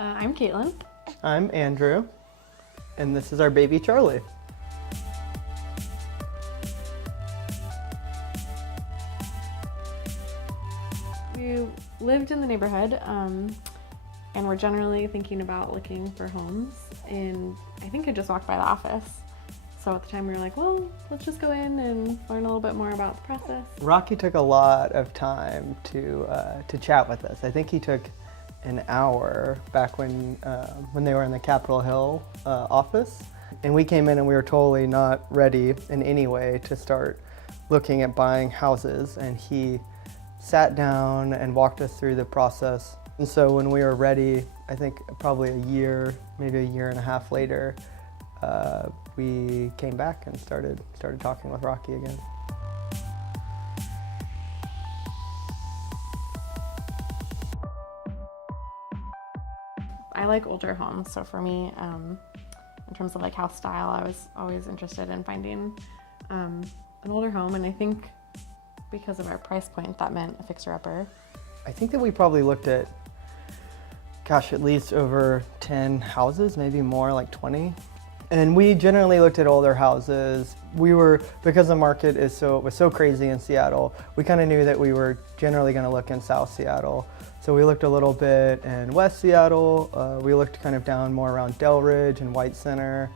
I'm Caitlin. I'm Andrew, and this is our baby Charlie. We lived in the neighborhood, and we're generally thinking about looking for homes. And I think I just walked by the office. So at the time we were like, well, let's just go in and learn a little bit more about the process. Rocky took a lot of time to chat with us. I think he took an hour back when they were in the Capitol Hill office. And we came in and we were totally not ready in any way to start looking at buying houses. And he sat down and walked us through the process. And so when we were ready, I think probably a year, maybe a year and a half later, we came back and started talking with Rocky again. I like older homes, so for me, in terms of like house style, I was always interested in finding an older home, and I think because of our price point, that meant a fixer-upper. I think that we probably looked at, gosh, at least over 10 houses, maybe more, like 20. And we generally looked at older houses. Because the market was so crazy in Seattle, we kind of knew that we were generally going to look in South Seattle. So we looked a little bit in West Seattle. We looked kind of down more around Delridge and White Center.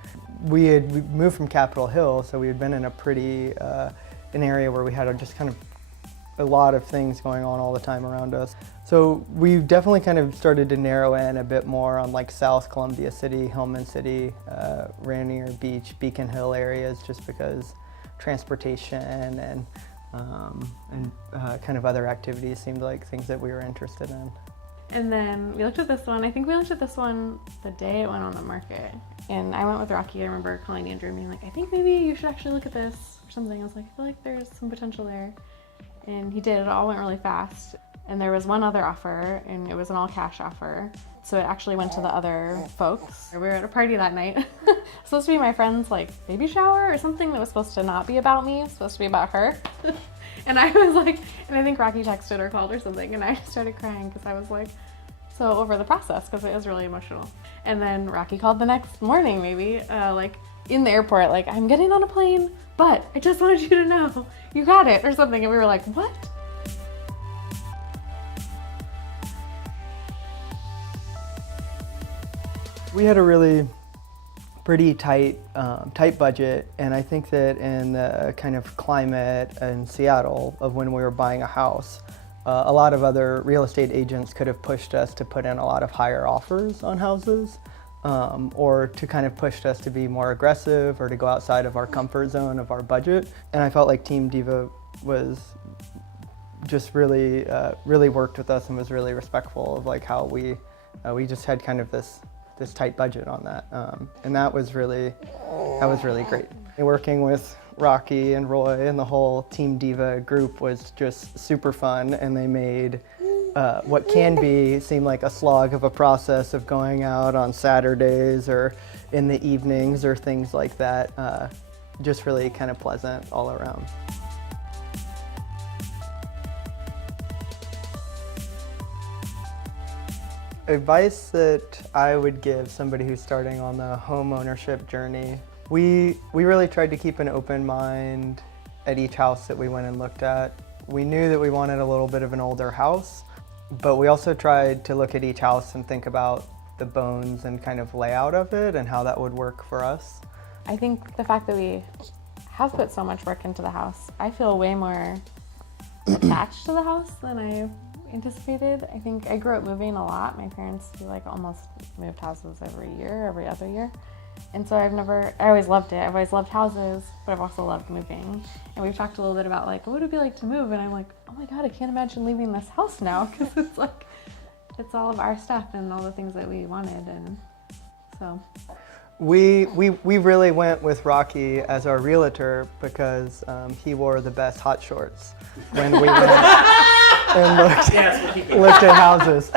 We moved from Capitol Hill, so we had been in an area where we had just kind of a lot of things going on all the time around us. So we definitely kind of started to narrow in a bit more on like South Columbia City, Hillman City, Rainier Beach, Beacon Hill areas, just because transportation and kind of other activities seemed like things that we were interested in. And then we looked at this one. I think we looked at this one the day it went on the market. And I went with Rocky. I remember calling Andrew and being like, I think maybe you should actually look at this or something. I was like, I feel like there's some potential there. And he did. It all went really fast. And there was one other offer, and it was an all-cash offer. So it actually went to the other folks. We were at a party that night. Supposed to be my friend's like baby shower or something that was supposed to not be about me. It was supposed to be about her. And I was like, and I think Rocky texted or called or something, and I just started crying because I was like so over the process because it was really emotional. And then Rocky called the next morning, maybe, like in the airport, like, I'm getting on a plane, but I just wanted you to know you got it or something. And we were like, what? We had a really pretty tight budget, and I think that in the kind of climate in Seattle of when we were buying a house, a lot of other real estate agents could have pushed us to put in a lot of higher offers on houses, or to kind of pushed us to be more aggressive or to go outside of our comfort zone of our budget. And I felt like Team Diva was just really worked with us and was really respectful of like how we just had kind of this tight budget on that, and that was really great. And working with Rocky and Roy and the whole Team Diva group was just super fun, and they made what can be seem like a slog of a process of going out on Saturdays or in the evenings or things like that, just really kind of pleasant all around. Advice that I would give somebody who's starting on the home ownership journey, we really tried to keep an open mind at each house that we went and looked at. We knew that we wanted a little bit of an older house, but we also tried to look at each house and think about the bones and kind of layout of it and how that would work for us. I think the fact that we have put so much work into the house, I feel way more attached to the house than I anticipated. I think I grew up moving a lot. My parents like almost moved houses every other year. And so I always loved it. I've always loved houses, but I've also loved moving. And we've talked a little bit about like, what would it be like to move? And I'm like, oh my God, I can't imagine leaving this house now because it's like, it's all of our stuff and all the things that we wanted. And so. We really went with Rocky as our realtor because he wore the best hot shorts when we went and looked at houses.